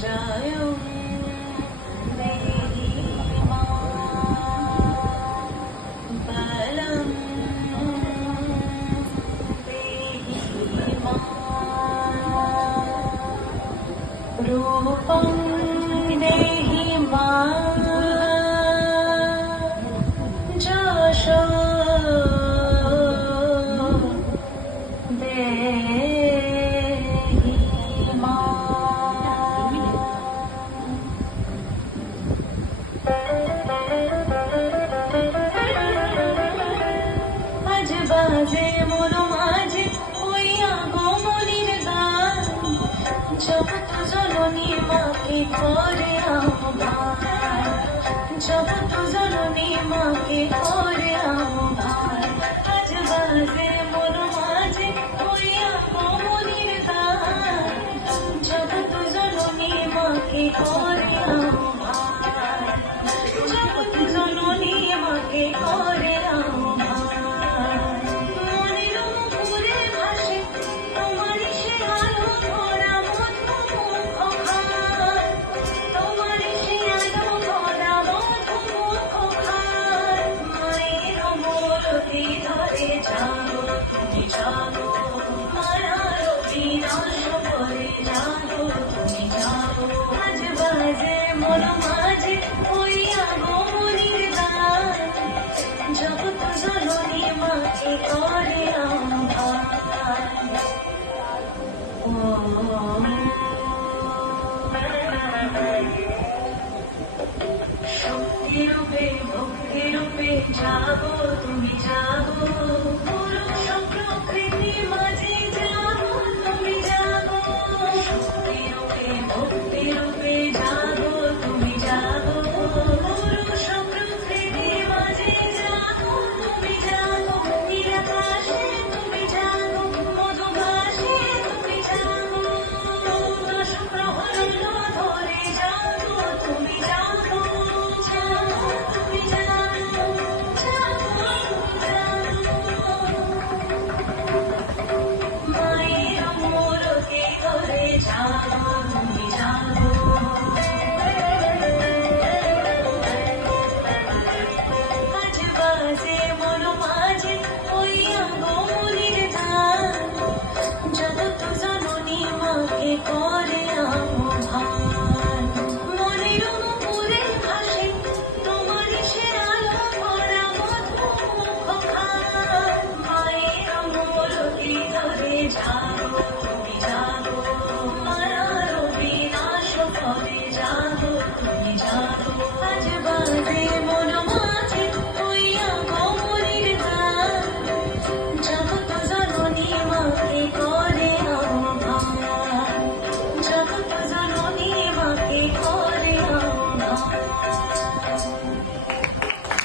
जयं देहि बलं देहि रूपं देहि যশো দেহি আজ বাজে মোর মাঝে হইয়া গোমনির গান জগৎ জননী মাকে করে আহ্বান জগৎ জননী মাকে করে আহ্বান আজ বাজে মোর মাঝে হইয়া গোমনির গান জগৎ জননী মাকে করে আহ্বান জগৎ জননী মাকে করে আজ বাজে মোর মাঝে হইয়া গোমনির গান জগৎ জননী মাকে করে আহ্বান শক্তি রূপে ভক্তি রূপে জাগো তুমি জাগো পুরুষ প্রকৃতি মাঝে জাগো তুমি জাগো শক্তি রূপে ভক্তি রূপে জাগো তুমি জাগো পুরুষ প্রকৃতি মাঝে জাগো তুমি জাগো নীলাকাশে তুমি জাগো মধুভাসে তুমি জাগো দশ প্রহর ধরে জাগো তুমি জাগো তুমি জাগো মায়ের মোরকে ধরে জাগো তুমি জাগো